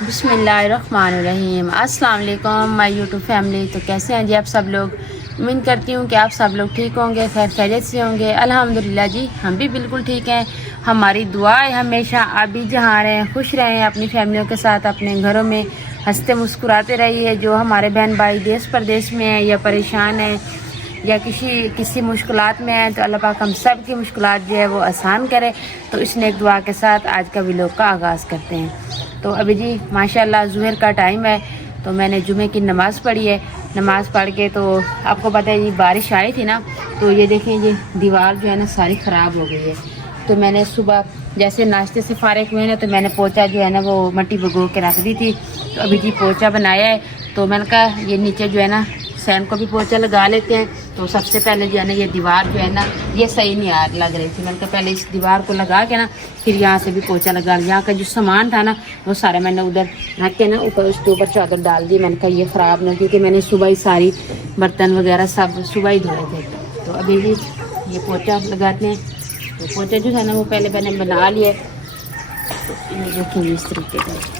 बिस्मिल्लाहिर्रहमानिर्रहीम। अस्सलाम वालेकुम माय यूट्यूब फैमिली। तो कैसे हैं जी आप सब लोग। उम्मीद करती हूँ कि आप सब लोग ठीक होंगे, खैर खैरियत से होंगे। अल्हम्दुलिल्लाह जी हम भी बिल्कुल ठीक हैं। हमारी दुआ है हमेशा आप भी जहाँ रहें खुश रहें, अपनी फैमिलियों के साथ अपने घरों में हंसते मुस्कुराते रहिए। जो हमारे बहन भाई देश परदेश में हैं या परेशान हैं या किसी मुश्किलात में है, तो अल्लाह पाक हम सब की मुश्किलात जो है वो आसान करे। तो इस नेक दुआ के साथ आज का व्लॉग का आगाज़ करते हैं। तो अभी जी माशाल्लाह ज़ुहर का टाइम है, तो मैंने जुमे की नमाज़ पढ़ी है। नमाज़ पढ़ के तो आपको पता है जी बारिश आई थी ना, तो ये देखें ये दीवार जो है ना सारी ख़राब हो गई है। तो मैंने सुबह जैसे नाश्ते से फारिग हुए ना, तो मैंने पोछा जो है ना वो मट्टी भिगो के रख दी थी। तो अभी जी पोछा बनाया है, तो मैंने कहा ये नीचे जो है ना सैन को भी पोछा लगा लेते हैं। तो सबसे पहले जो है ना ये दीवार जो है ना ये सही नहीं लग रही थी। मैंने कहा पहले इस दीवार को लगा के ना फिर यहाँ से भी पोछा लगा लिया। यहाँ का जो सामान था ना वो सारा मैंने उधर रख के ना ऊपर उसके ऊपर चादर डाल दी। मैंने कहा ये ख़राब ना, क्योंकि मैंने सुबह ही सारी बर्तन वगैरह सब सुबह ही धोए थे। तो अभी भी ये पोछा लगाते हैं। तो पोछा जो है ना वो पहले मैंने बना लिया। तो ये देखेंगे इस तरीके का।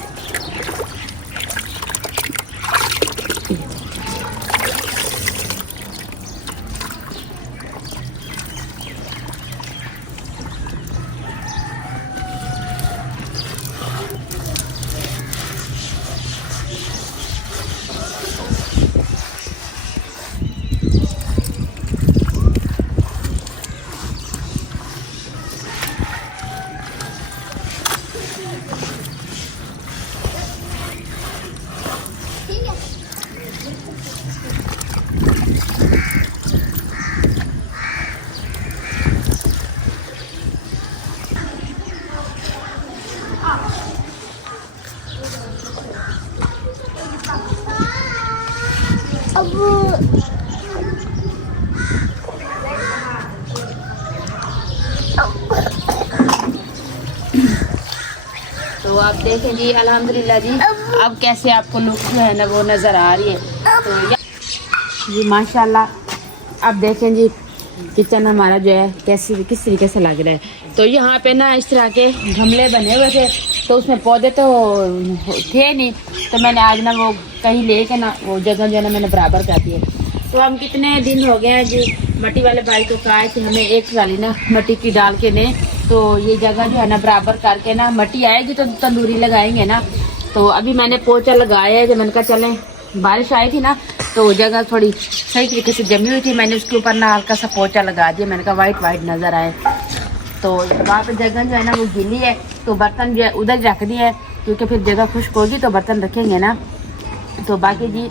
तो आप देखें जी अल्हम्दुलिल्लाह जी अब कैसे आपको लुक जो है ना वो नज़र आ रही है। तो जी माशाल्लाह अब देखें जी किचन हमारा जो है किस तरीके से लग रहा है। तो यहाँ पे ना इस तरह के गमले बने हुए थे, तो उसमें पौधे तो थे नहीं, तो मैंने आज ना वो कहीं ले के ना वो जगह जो है ना मैंने बराबर कर दिए। तो हम कितने दिन हो गए हैं जी मट्टी वाले भाई को कहा है कि हमें एक ट्राली ना मट्टी की डाल के दें, तो ये जगह जो है ना बराबर करके ना मट्टी आएगी तो तंदूरी लगाएंगे ना। तो अभी मैंने पोछा लगाया है। जब मैंने कहा चलें बारिश आई थी ना तो जगह थोड़ी सही तरीके से जमी हुई थी, मैंने उसके ऊपर ना हल्का सा पोछा लगा दिया। मैंने कहा वाइट वाइट नज़र आए। तो वहाँ पर जगह जो है ना वो गीली है, तो बर्तन जो है उधर रख दिए है, क्योंकि फिर जगह खुश्क होगी तो बर्तन रखेंगे ना। तो बाकी जी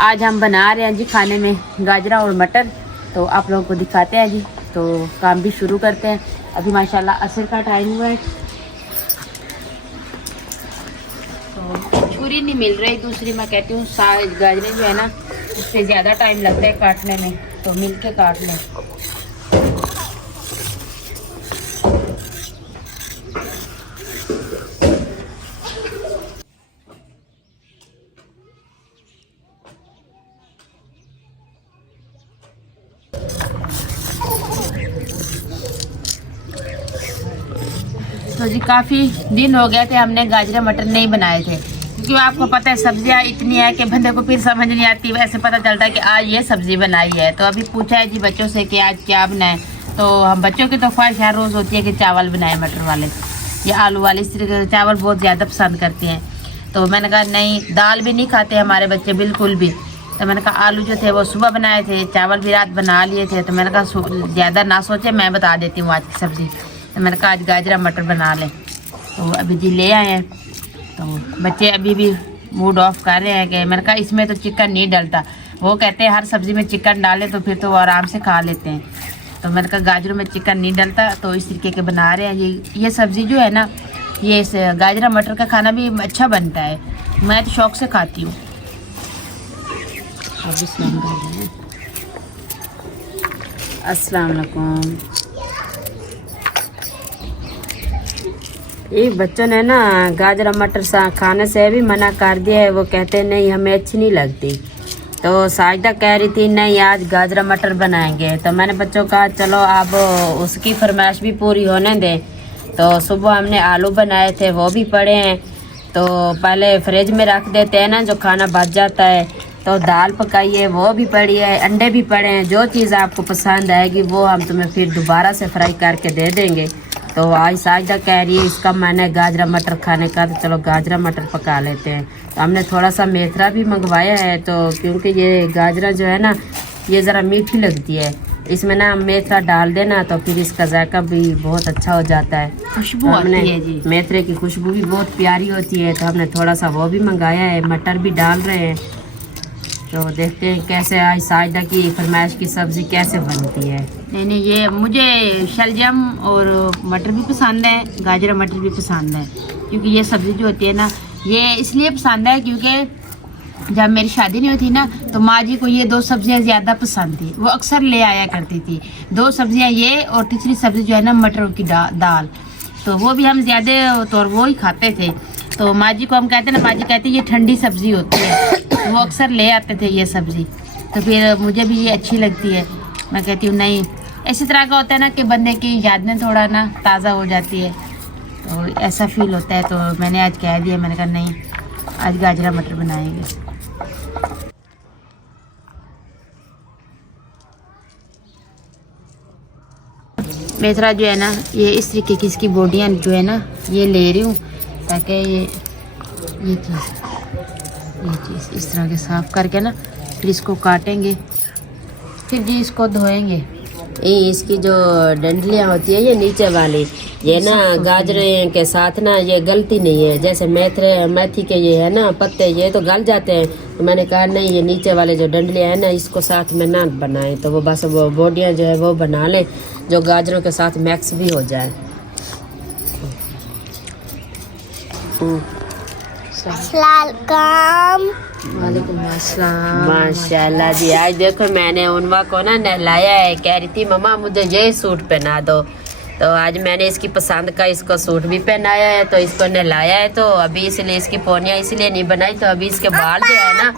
आज हम बना रहे हैं जी खाने में गाजरा और मटर, तो आप लोगों को दिखाते हैं जी। तो काम भी शुरू करते हैं। अभी माशाल्लाह असर का टाइम हुआ है, तो छुरी नहीं मिल रही। दूसरी मैं कहती हूँ गाजरे जो है ना उससे ज़्यादा टाइम लगता है काटने में, तो मिल के काट लें। तो जी काफ़ी दिन हो गए थे हमने गाजरा मटर नहीं बनाए थे, क्योंकि आपको पता है सब्जियां इतनी है कि बंदे को फिर समझ नहीं आती। वैसे पता चलता है कि आज ये सब्ज़ी बनाई है। तो अभी पूछा है जी बच्चों से कि आज क्या बनाए, तो हम बच्चों की तो ख्वाहिश हर रोज़ होती है कि चावल बनाए मटर वाले या आलू वाले। इस तरीके के चावल बहुत ज़्यादा पसंद करते हैं। तो मैंने कहा नहीं, दाल भी नहीं खाते हमारे बच्चे बिल्कुल भी। तो मैंने कहा आलू जो थे वो सुबह बनाए थे, चावल भी रात बना लिए थे। तो मैंने कहा ज़्यादा ना सोचे, मैं बता देती हूँ आज की सब्ज़ी। तो मैंने कहा आज गाजरा मटर बना लें। तो अभी जी ले आए हैं। तो बच्चे अभी भी मूड ऑफ कर रहे हैं कि मैंने कहा इसमें तो चिकन नहीं डलता। वो कहते हैं हर सब्ज़ी में चिकन डालें तो फिर तो वो आराम से खा लेते हैं। तो मैंने कहा गाजरों में चिकन नहीं डलता, तो इस तरीके के बना रहे हैं। ये सब्ज़ी जो है ना ये गाजरा मटर का खाना भी अच्छा बनता है, मैं तो शौक़ से खाती हूँ। अस्सलाम वालेकुम। एक बच्चों ने ना गाजर मटर खाने से भी मना कर दिया है। वो कहते नहीं हमें अच्छी नहीं लगती। तो साजिदा कह रही थी नहीं आज गाजर मटर बनाएंगे। तो मैंने बच्चों को कहा चलो अब उसकी फरमाइश भी पूरी होने दें। तो सुबह हमने आलू बनाए थे, वो भी पड़े हैं। तो पहले फ्रिज में रख देते हैं ना, जो खाना बच जाता है। तो दाल पकाई है वो भी पड़ी है, अंडे भी पड़े हैं। जो चीज़ आपको पसंद आएगी वो हम तुम्हें फिर दोबारा से फ्राई करके दे देंगे। तो आज साजदा कह रही है इसका मन है गाजरा मटर खाने का, तो चलो गाजरा मटर पका लेते हैं। तो हमने थोड़ा सा मेथरा भी मंगवाया है, तो क्योंकि ये गाजरा जो है ना ये ज़रा मीठी लगती है, इसमें ना मेथरा डाल देना तो फिर इसका जायका भी बहुत अच्छा हो जाता है। खुशबू आती है जी, मेथरे की खुशबू भी बहुत प्यारी होती है। तो हमने थोड़ा सा वो भी मंगाया है, मटर भी डाल रहे हैं। तो देखते हैं कैसे आज साजदा की फरमाइश की सब्ज़ी कैसे बनती है। नहीं ये मुझे शलजम और मटर भी पसंद है, गाजर मटर भी पसंद है। क्योंकि ये सब्ज़ी जो होती है ना ये इसलिए पसंद है क्योंकि जब मेरी शादी नहीं हुई थी ना तो माँ जी को ये दो सब्जियाँ ज़्यादा पसंद थी, वो अक्सर ले आया करती थी। दो सब्जियाँ ये और तीसरी सब्ज़ी जो है ना मटर की दाल, तो वो भी हम ज़्यादा तो वो ही खाते थे। तो माँ जी को हम कहते हैं ना, माँ जी कहती है ये ठंडी सब्ज़ी होती है, तो वो अक्सर ले आते थे ये सब्ज़ी। तो फिर मुझे भी ये अच्छी लगती है। मैं कहती हूँ नहीं, इसी तरह का होता है ना कि बंदे की यादें थोड़ा ना ताज़ा हो जाती है, तो ऐसा फील होता है। तो मैंने आज कह दिया, मैंने कहा नहीं आज गाजरा मटर बनाएंगे। मेथरा जो है ना ये इस तरीके की इसकी बोटियाँ जो है ना ये ले रही हूँ, ताकि ये चीज़ इस तरह के साफ़ करके ना फिर इसको काटेंगे, फिर जी इसको धोएंगे। ये इसकी जो डंडलियाँ होती है ये नीचे वाली, ये ना गाजर के साथ ना ये गलती नहीं है। जैसे मेथी के ये है ना पत्ते, ये तो गल जाते हैं। तो मैंने कहा नहीं, ये नीचे वाले जो डंडलियाँ है ना इसको साथ में ना बनाएं, तो वो बस वो बोटियाँ जो है वो बना लें जो गाजरों के साथ मिक्स भी हो जाए। वालेकुम अस्सलाम। माशाल्लाह जी, आज देखो मैंने उनवा को ना नहलाया है। कह रही थी मम्मा मुझे ये सूट पहना दो, तो आज मैंने इसकी पसंद का इसको सूट भी पहनाया है। तो इसको नहलाया है, तो अभी इसलिए इसकी पोनियाँ इसलिए नहीं बनाई। तो अभी इसके बाल जो है ना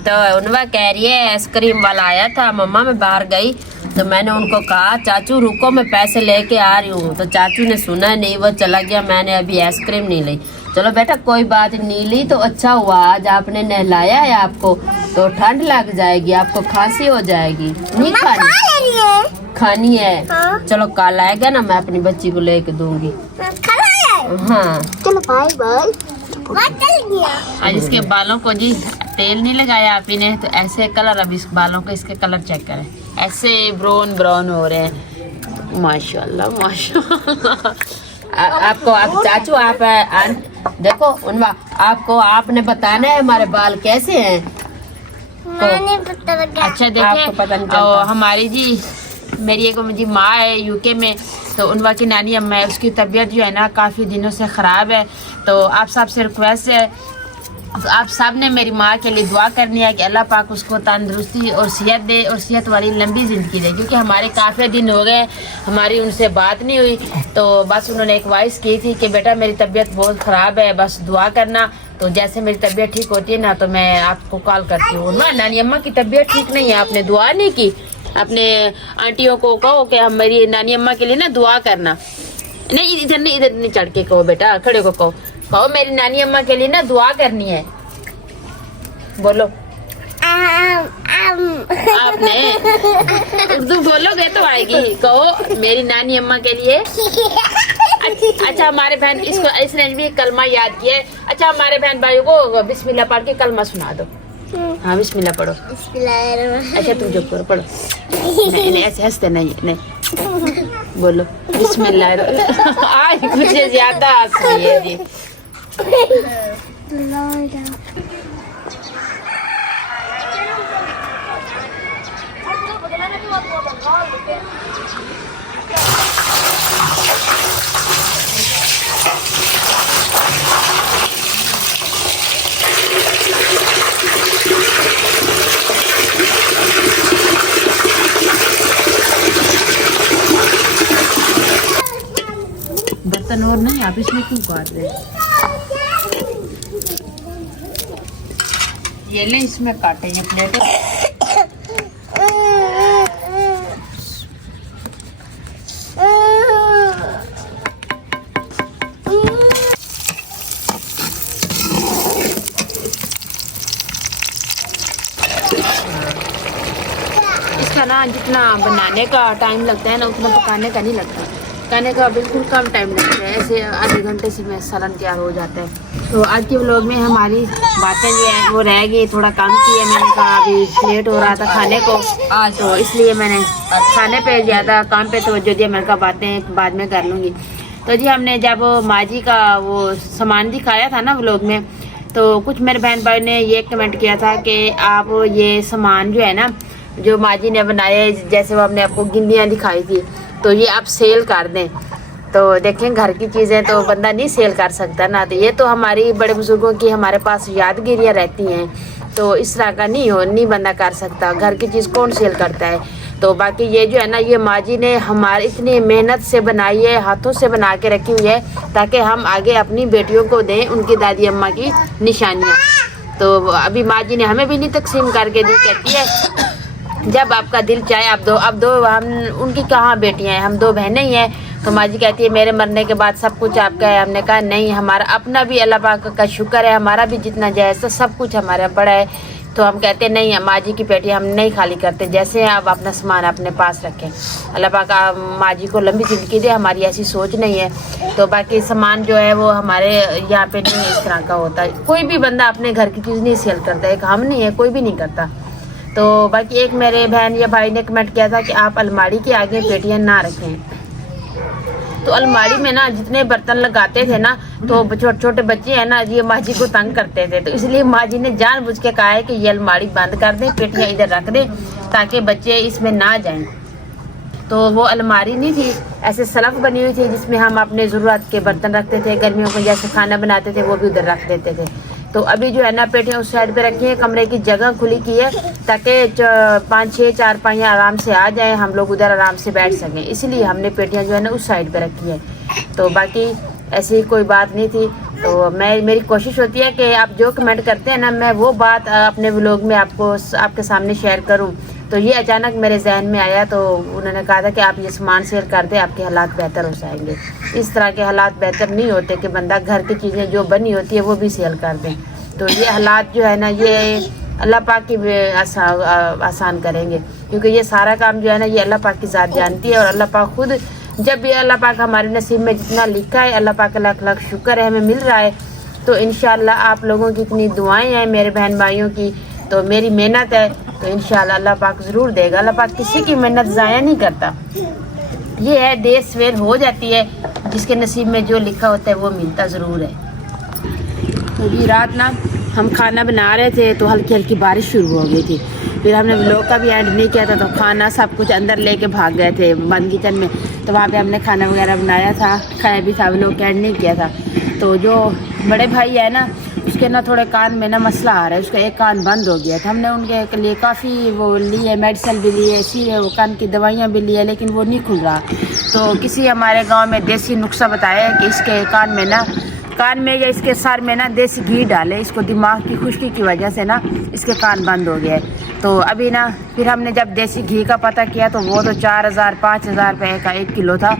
तो उनवा कह रही है आइसक्रीम वाला आया था, मम्मा मैं बाहर गई तो मैंने उनको कहा चाचू रुको मैं पैसे लेके आ रही हूँ। तो चाचू ने सुना नहीं, वो चला गया। मैंने अभी आइसक्रीम नहीं ली। चलो बेटा कोई बात नहीं ली तो अच्छा हुआ, आज आपने नहलाया है आपको, तो ठंड लग जाएगी, आपको खांसी हो जाएगी। नहीं खानी है हाँ। चलो कल आएगा ना मैं अपनी बच्ची को लेके दूंगी। हाँ चलो बाय बाय। आज इसके बालों को जी तेल नहीं लगाया आप ही ने, तो ऐसे कलर, अब इस बालों को इसके कलर चेक करें, ऐसे ब्राउन हो रहे हैं। माशाल्लाह माशाल्लाह। आपको आप चाचू आप देखो उनवा आपको आपने बताना है हमारे बाल कैसे हैं। अच्छा देखिए हमारी जी मेरी एक जी माँ है यूके में, तो उनवा की नानी अम्मा है, उसकी तबीयत जो है ना काफ़ी दिनों से ख़राब है। तो आप सब से रिक्वेस्ट है, आप सब ने मेरी माँ के लिए दुआ करनी है कि अल्लाह पाक उसको तंदुरुस्ती और सेहत दे और सेहत वाली लंबी ज़िंदगी दे। क्योंकि हमारे काफ़ी दिन हो गए हमारी उनसे बात नहीं हुई, तो बस उन्होंने एक वॉइस की थी कि बेटा मेरी तबीयत बहुत ख़राब है, बस दुआ करना। तो जैसे मेरी तबीयत ठीक होती है ना तो मैं आपको कॉल करती हूँ। ना नानी अम्मा की तबीयत ठीक नहीं है, आपने दुआ नहीं की। अपने आंटियों को कहो कि हम मेरी नानी अम्मा के लिए ना दुआ करना। नहीं इधर नहीं चढ़ के कहो बेटा, खड़े को कहो मेरी नानी अम्मा के लिए ना दुआ करनी है। बोलो आपने उर्दू बोलोगे तो आएगी। कहो मेरी नानी अम्मा के लिए। अच्छा हमारे बहन इसने भी कलमा याद किया है। अच्छा हमारे बहन भाइयों को बिस्मिल्लाह पढ़ के कलमा सुना दो। हाँ बिस्मिल्लाह पढ़ो। अच्छा तुम जो पढ़ो। नहीं ऐसे हंसते नहीं बोलो बिस्मिल्लाह। आज कुछ ज्यादा हंसी है जी। बर्तन और नहीं आप इसमें क्यों काट रहे? ये ले इसमें काटे ये प्लेट। का ना जितना बनाने का टाइम लगता है ना उतना पकाने का नहीं लगता। पकाने का बिल्कुल कम टाइम लगता है, ऐसे आधे घंटे से में सालन तैयार हो जाता है। तो आज के व्लॉग में हमारी बातें जो है वो रह गई, थोड़ा काम किया। मैंने कहा अभी लेट हो रहा था खाने को आज, तो इसलिए मैंने खाने पे ज़्यादा काम पे तवज्जो दिया। मैंने कहा बातें बाद में कर लूँगी। तो जी हमने जब माँ जी का वो सामान दिखाया था ना व्लॉग में, तो कुछ मेरे बहन भाई ने ये कमेंट किया था कि आप ये सामान जो है ना जो माँ जी ने बनाए, जैसे वो हमने आपको गिंदियाँ दिखाई थी, तो ये आप सेल कर दें। तो देखें घर की चीज़ें तो बंदा नहीं सेल कर सकता ना, तो ये तो हमारी बड़े बुजुर्गों की हमारे पास यादगिरियाँ रहती हैं, तो इस तरह का नहीं बंदा कर सकता। घर की चीज़ कौन सेल करता है। तो बाकी ये जो है ना ये माँ जी ने हमारी इतनी मेहनत से बनाई है, हाथों से बना के रखी हुई है ताकि हम आगे अपनी बेटियों को दें उनकी दादी अम्मा की निशानियाँ। तो अभी माँ जी ने हमें भी नहीं तकसीम करके दी, कहती है जब आपका दिल चाहे आप दो। अब दो हम उनकी कहाँ बेटियां हैं, हम दो बहनें ही हैं। तो माँ जी कहती है मेरे मरने के बाद सब कुछ आपका है। हमने कहा नहीं, हमारा अपना भी अल्लाह पाक का शुक्र है, हमारा भी जितना जायज़ है सब कुछ हमारा पड़ा है। तो हम कहते हैं नहीं, माँ जी की पेटी हम नहीं खाली करते, जैसे आप अपना सामान अपने पास रखें। अल्लाह पाक माँ जी को लंबी ज़िंदगी दे, हमारी ऐसी सोच नहीं है। तो बाकी सामान जो है वो हमारे यहाँ पे नहीं इस तरह का होता है। कोई भी बंदा अपने घर की चीज़ नहीं सेल करता, एक हम नहीं है, कोई भी नहीं करता। तो बाकी एक मेरे बहन या भाई ने कमेंट किया था कि आप अलमारी के आगे पेटियां ना रखें। तो अलमारी में ना जितने बर्तन लगाते थे ना, तो छोटे छोटे बच्चे हैं ना, ये माँ जी को तंग करते थे। तो इसलिए माँ जी ने जानबूझ के कहा है कि ये अलमारी बंद कर दें, पेटियां इधर रख दें ताकि बच्चे इसमें ना जाएं। तो वो अलमारी नहीं थी, ऐसे सलफ बनी हुई थी जिसमें हम अपने ज़रूरत के बर्तन रखते थे। गर्मियों को जैसे खाना बनाते थे वो भी उधर रख देते थे। तो अभी जो है ना पेटियां उस साइड पे रखी है, कमरे की जगह खुली की है ताकि 5-6 चारपाइयाँ आराम से आ जाएं, हम लोग उधर आराम से बैठ सकें। इसलिए हमने पेटियां जो है ना उस साइड पे रखी है। तो बाकी ऐसी कोई बात नहीं थी। तो मेरी कोशिश होती है कि आप जो कमेंट करते हैं ना, मैं वो बात अपने व्लॉग में आपके सामने शेयर करूँ। तो ये अचानक मेरे जहन में आया, तो उन्होंने कहा था कि आप ये सामान शेयर कर दें, आपके हालात बेहतर हो जाएंगे। इस तरह के हालात बेहतर नहीं होते कि बंदा घर की चीज़ें जो बनी होती है वो भी सेल कर दें। तो ये हालात जो है ना ये अल्लाह पाक की आसान करेंगे, क्योंकि ये सारा काम जो है ना ये अल्लाह पाक की ज़ात जानती है। और अल्लाह पाक खुद जब भी अल्लाह पाक हमारे नसीब में जितना लिखा है, अल्लाह पाक का लाख लाख शुक्र है हमें मिल रहा है। तो इंशाल्लाह आप लोगों की इतनी दुआएं हैं मेरे बहन भाइयों की, तो मेरी मेहनत है, तो इंशाल्लाह अल्लाह पाक ज़रूर देगा। अल्लाह पाक किसी की मेहनत ज़ाया नहीं करता। ये है देर सवेर हो जाती है, जिसके नसीब में जो लिखा होता है वो मिलता ज़रूर है। तो ये रात ना हम खाना बना रहे थे तो हल्की हल्की बारिश शुरू हो गई थी। फिर हमने व्लॉग का भी एंड नहीं किया था, तो खाना सब कुछ अंदर लेके भाग गए थे बंद किचन में। तो वहाँ पे हमने खाना वगैरह बनाया था, खाया भी था, व्लॉग एंड नहीं किया था। तो जो बड़े भाई है ना उसके ना थोड़े कान में ना मसला आ रहा है, उसका एक कान बंद हो गया था। हमने उनके लिए काफ़ी वो ली है, मेडिसिन भी ली है, इसी वो कान की दवाइयाँ भी ली है, लेकिन वो नहीं खुल रहा। तो किसी हमारे गाँव में देसी नुस्खा बताया है कि इसके कान में या इसके सर में ना देसी घी डाले, इसको दिमाग की खुश्की की वजह से ना इसके कान बंद हो गए। तो अभी ना फिर हमने जब देसी घी का पता किया तो वो तो 4000-5000 रुपये का 1 किलो था।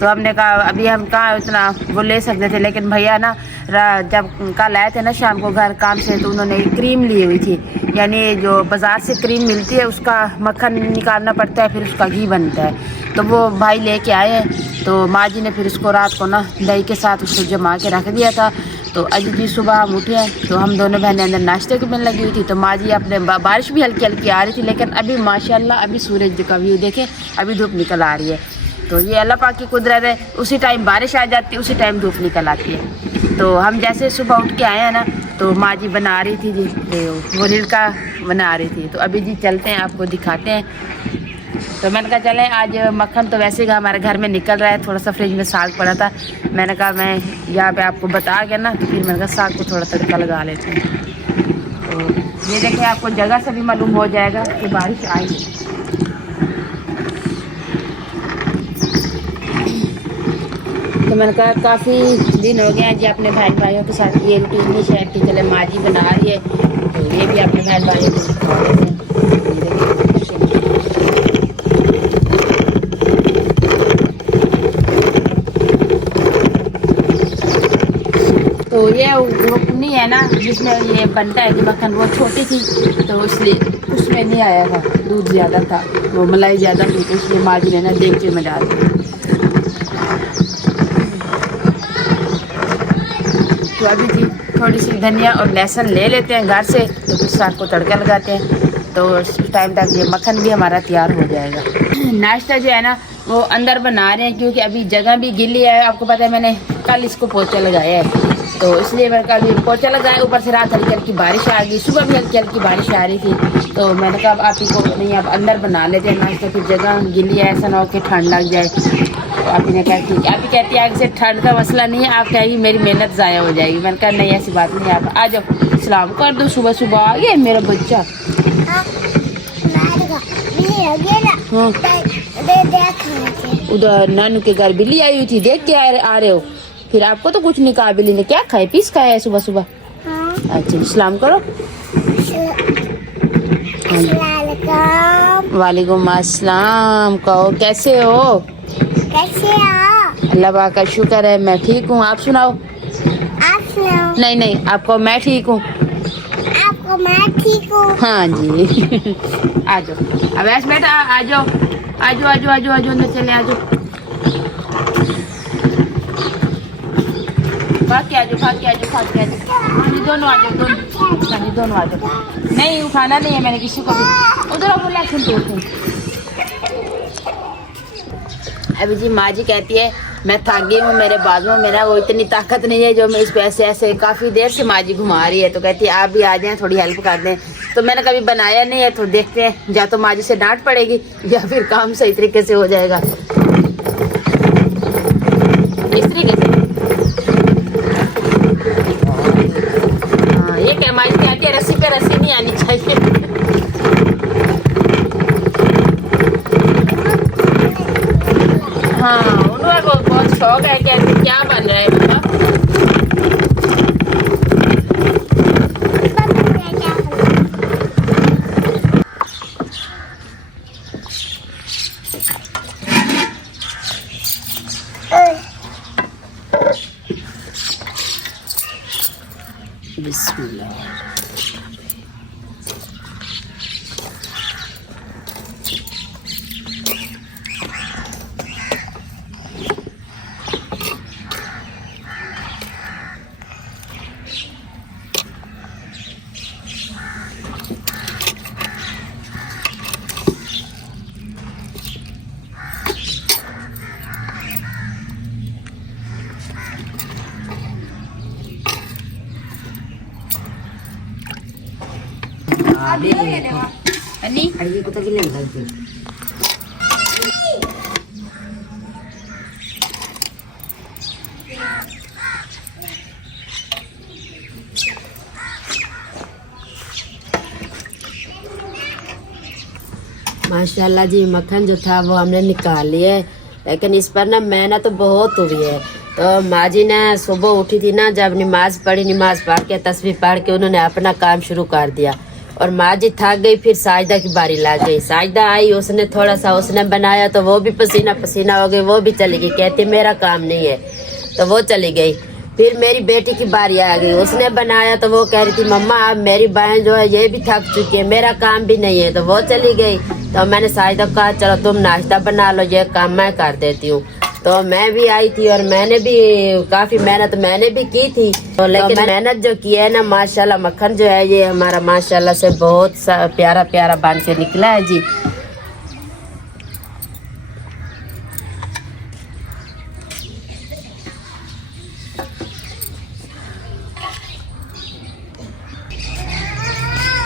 तो हमने कहा अभी हम कहाँ इतना वो ले सकते थे, लेकिन भैया ना जब कल आए थे ना शाम को घर काम से, तो उन्होंने क्रीम ली हुई थी, यानी जो बाज़ार से क्रीम मिलती है उसका मक्खन निकालना पड़ता है, फिर उसका घी बनता है। तो वो भाई लेके आए हैं। तो माँ जी ने फिर उसको रात को ना दही के साथ उसको जमा के रख दिया था। तो अभी भी सुबह हम उठे हैं तो हम दोनों बहनें अंदर नाश्ते की बन लगी हुई थी। तो माँ जी अपने बारिश भी हल्की हल्की आ रही थी, लेकिन अभी माशाल्लाह अभी सूरज का व्यू देखें, अभी धूप निकल आ रही है। तो ये अल्लाह पाक की कुदरत है, उसी टाइम बारिश आ जाती है, उसी टाइम धूप निकल आती है। तो हम जैसे सुबह उठ के आए हैं ना, तो माँ जी बना रही थी जी वो रिलका बना रही थी। तो अभी जी चलते हैं, आपको दिखाते हैं। तो मैंने कहा चलें, आज मक्खन तो वैसे ही हमारे घर में निकल रहा है, थोड़ा सा फ्रिज में साग पड़ा था, मैंने कहा मैं यहाँ पे आपको बता गया ना, तो फिर मैंने कहा साग को थोड़ा तड़का लगा लेते हैं। तो ये देखें, आपको जगह से भी मालूम हो जाएगा कि बारिश आई। तो मैंने कहा काफ़ी दिन हो गए हैं जी अपने बहन भाइयों के साथ ये रूटीन नहीं शेयर की, चले माँ जी बना रही है तो ये भी अपने बहन भाइयों को सिखा देते हैं। तो ये वो कुन्नी है ना जिसमें ये बनता है कि मक्खन, वो छोटी थी तो इसलिए उसमें नहीं आया था, दूध ज़्यादा था, वो मलाई ज़्यादा थी, तो इसलिए माँ जी ने ना देगचे में डाल दिया। तो अभी जी थोड़ी सी धनिया और लहसुन ले लेते हैं घर से, तो फिर साग को तड़का लगाते हैं, तो उस टाइम तक ये मक्खन भी हमारा तैयार हो जाएगा। नाश्ता जो है ना वो अंदर बना रहे हैं, क्योंकि अभी जगह भी गिल्ली है। आपको पता है मैंने कल इसको पोछा लगाया है, तो इसलिए मैंने कहा अभी पोछा लगाया, ऊपर से रात हल्की हल्की बारिश आ गई, सुबह भी हल्की हल्की बारिश आ रही थी, तो मैंने कहा अब आप ही को नहीं, आप अंदर बना लेते हैं नाश्ता, फिर जगह गिल्ली है, ऐसा ना हो कि ठंड लग जाए। तो आप ही ने कहा ठीक है। आप ही कहती है आगे से ठंड का मसला नहीं है, आप कहेगी मेरी मेहनत ज़ाया हो जाएगी। मैंने कहा नहीं ऐसी बात नहीं, आप आ जाओ, सलाम कर दो, सुबह सुबह आ गया मेरा बच्चा। उधर नानू के घर बिल्ली आई हुई थी, देख के आ रहे हो, फिर आपको तो कुछ नहीं कहा। बिल्ली ने क्या खाए, पीस खाया है सुबह सुबह। अच्छा सलाम करो। वालेकुम अस्सलाम, कहो कैसे हो? कैसे हो? अल्लाह पाक का शुक्र है, मैं ठीक हूँ, आप सुनाओ। आप सुनाओ। नहीं नहीं, आपको मैं ठीक हूँ। आपको मैं ठीक हूँ। हाँ जी। आ जाओ, अब ऐसे बेटा आ जाओ, आ जाओ आ जाओ आ जाओ आ जाओ, अंदर चले आ जाओ, भाग के आ जाओ, भाग के आ जाओ, भाग के आ जाओ। हाँ जी दोनों आ जाओ, दोनों, हाँ जी दोनों आ जाओ। नहीं उठाना नहीं है मैंने किसी को भी, उधर आओ, बोला सुन तो। अभी जी माँ जी कहती है मैं थक गई हूँ, मेरे बाजुओं में ना वो इतनी ताकत नहीं है जो मैं इस पे ऐसे काफ़ी देर से माँ जी घुमा रही है, तो कहती है आप भी आ जाएं, थोड़ी हेल्प कर दें। तो मैंने कभी बनाया नहीं है, तो देखते हैं, या तो माँ जी से डांट पड़ेगी या फिर काम सही तरीके से हो जाएगा। इस तरीके से हाँ, ये क्या माँ जी कहती है रस्सी पे रस्सी नहीं आनी चाहिए। हाँ उन्हें बहुत शौक है कि क्या बन रहा है बेटा। बिस्मिल्लाह। Ani? Lagi ko tagilan lagi. माशाल्लाह जी मक्खन जो था वो हमने निकाल लिया है, लेकिन इस पर ना मेहनत तो बहुत हुई है। तो माँ जी ने सुबह उठी थी ना, जब नमाज पढ़ी, नमाज पढ़ के तस्बीह पढ़ के उन्होंने अपना काम शुरू कर दिया, और माँ जी थक गई, फिर साजिदा की बारी लग गई। साजिदा आई, उसने थोड़ा सा उसने बनाया, तो वो भी पसीना पसीना हो गई, वो भी चली गई, कहती मेरा काम नहीं है, तो वो चली गई। फिर मेरी बेटी की बारी आ गई, उसने बनाया, तो वो कह रही थी मम्मा अब मेरी बहन जो है ये भी थक चुकी है, मेरा काम भी नहीं है, तो वो चली गई। तो मैंने साजिदा को कहा चलो तुम नाश्ता बना लो, ये काम मैं कर देती हूँ। तो मैं भी आई थी और मैंने भी काफी मेहनत मैंने भी की थी, तो लेकिन मेहनत जो की है ना, माशाल्लाह मक्खन जो है ये हमारा माशाल्लाह से बहुत प्यारा प्यारा बन के निकला है जी।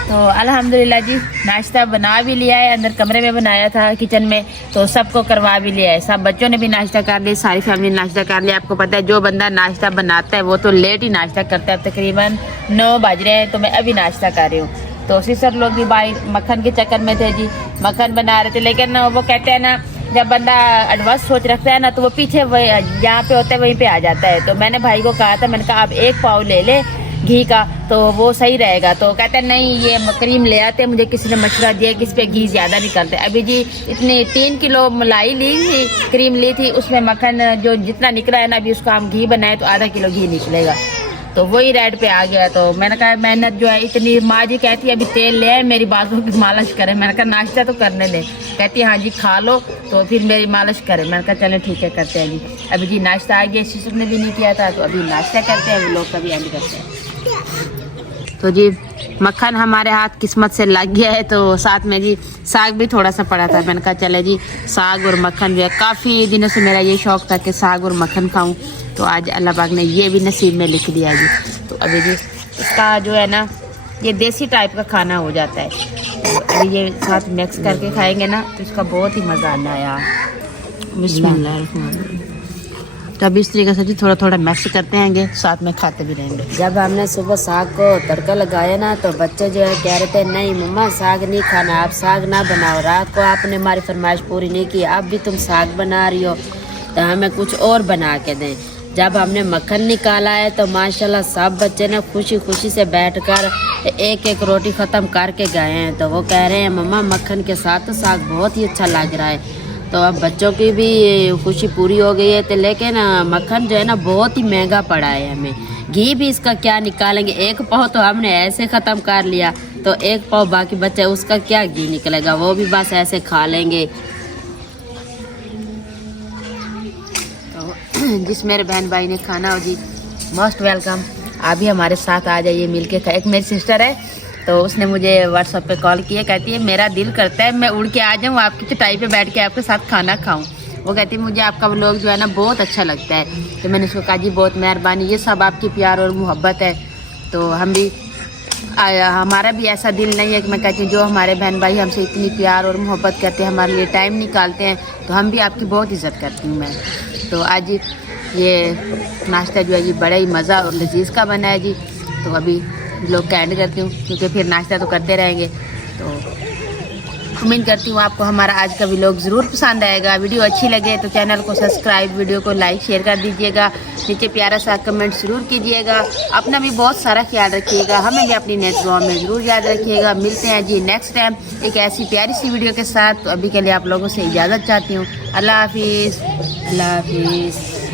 तो अल्हम्दुलिल्लाह जी नाश्ता बना भी लिया है, अंदर कमरे में बनाया था किचन में, तो सबको करवा भी लिया है। सब बच्चों ने भी नाश्ता कर लिया, सारी फैमिली ने नाश्ता कर लिया। आपको पता है जो बंदा नाश्ता बनाता है वो तो लेट ही नाश्ता करता है, तकरीबन 9 बज रहे हैं, तो मैं अभी नाश्ता कर रही हूँ। तो सिस्टर लोग भी भाई मक्खन के चक्कर में थे जी, मक्खन बना रहे थे, लेकिन वो कहते हैं ना जब बंदा एडवांस सोच रखता है ना तो वो पीछे यहाँ पे होता है वहीं पे आ जाता है। तो मैंने भाई को कहा था, मैंने कहा आप 1 पाव ले ले घी का, तो वो सही रहेगा। तो कहते हैं नहीं ये क्रीम ले आते, मुझे किसी ने मशवरा दिया कि इस पे घी ज़्यादा निकलते। अभी जी इतनी 3 किलो मलाई ली थी, क्रीम ली थी, उसमें मक्खन जो जितना निकला है ना, अभी उसका हम घी बनाए तो आधा किलो घी निकलेगा। तो वही रेड पे आ गया। तो मैंने कहा मेहनत जो है इतनी, माँ जी कहती है अभी तेल ले आए मेरी बातों की मालिश करे। मैंने कहा नाश्ता तो करने दे। कहती है हाँ जी खा लो तो फिर मेरी मालिश करे। मैंने कहा चले ठीक है करते हैं जी। अभी जी नाश्ता आ गया, शिशु ने भी नहीं किया था तो अभी नाश्ता करते हैं, वो लोग कभी एंड करते हैं। तो जी मक्खन हमारे हाथ किस्मत से लग गया है। तो साथ में जी साग भी थोड़ा सा पड़ा था। मैंने कहा चले जी साग और मक्खन जो है, काफ़ी दिनों से मेरा ये शौक़ था कि साग और मक्खन खाऊं, तो आज अल्लाह पाक ने ये भी नसीब में लिख दिया जी। तो अभी जी इसका जो है ना ये देसी टाइप का खाना हो जाता है। तो अभी ये साथ मिक्स करके खाएंगे ना तो इसका बहुत ही मज़ा आना है यार। बिस्मिल्लाह। तो अभी इस तरीके से जी थोड़ा थोड़ा मिक्स करते हैं, साथ में खाते भी रहेंगे। जब हमने सुबह साग को तड़का लगाया ना तो बच्चे जो है कह रहे थे नहीं मम्मा साग नहीं खाना, आप साग ना बनाओ, रात को आपने हमारी फरमाइश पूरी नहीं की, अब भी तुम साग बना रही हो तो हमें कुछ और बना के दें। जब हमने मक्खन निकाला है तो माशाल्लाह सब बच्चे ने खुशी खुशी से बैठकर एक एक रोटी ख़त्म करके गए हैं। तो वो कह रहे हैं मम्मा मक्खन के साथ तो साग बहुत ही अच्छा लग रहा है। तो अब बच्चों की भी खुशी पूरी हो गई है। तो लेकिन मक्खन जो है ना बहुत ही महंगा पड़ा है हमें। घी भी इसका क्या निकालेंगे, एक पाव तो हमने ऐसे ख़त्म कर लिया तो एक पाव बाकी बच्चे उसका क्या घी निकलेगा, वो भी बस ऐसे खा लेंगे। जिस मेरे बहन भाई ने खाना हो जी मोस्ट वेलकम, आप भी हमारे साथ आ जाइए मिल के। एक मेरी सिस्टर है तो उसने मुझे व्हाट्सएप पे कॉल किया, कहती है मेरा दिल करता है मैं उड़ के आ जाऊँ आपकी चटाई पे बैठ के आपके साथ खाना खाऊं। वो कहती है मुझे आपका व्लॉग जो है ना बहुत अच्छा लगता है। तो मैंने उसको कहा जी बहुत मेहरबानी, ये सब आपकी प्यार और मोहब्बत है। तो हम भी हमारा भी ऐसा दिल नहीं है कि मैं कहती हूँ जो हमारे बहन भाई हमसे इतनी प्यार और मोहब्बत करते हैं, हमारे लिए टाइम निकालते हैं, तो हम भी आपकी बहुत इज़्ज़त करती हूँ मैं। तो आज ये नाश्ता जो है जी बड़ा ही मज़ा और लजीज़ का बना है जी। तो अभी लोग का एंड करती हूँ क्योंकि फिर नाश्ता तो करते रहेंगे। तो उम्मीद करती हूँ आपको हमारा आज का व्लॉग ज़रूर पसंद आएगा। वीडियो अच्छी लगे तो चैनल को सब्सक्राइब, वीडियो को लाइक शेयर कर दीजिएगा, नीचे प्यारा सा कमेंट ज़रूर कीजिएगा। अपना भी बहुत सारा ख्याल रखिएगा, हमें भी अपनी नेक्स्ट दुआ में ज़रूर याद रखिएगा। मिलते हैं जी नेक्स्ट टाइम एक ऐसी प्यारी सी वीडियो के साथ। तो अभी के लिए आप लोगों से इजाज़त चाहती हूँ। अल्लाह हाफिज़। अल्लाह हाफिज़।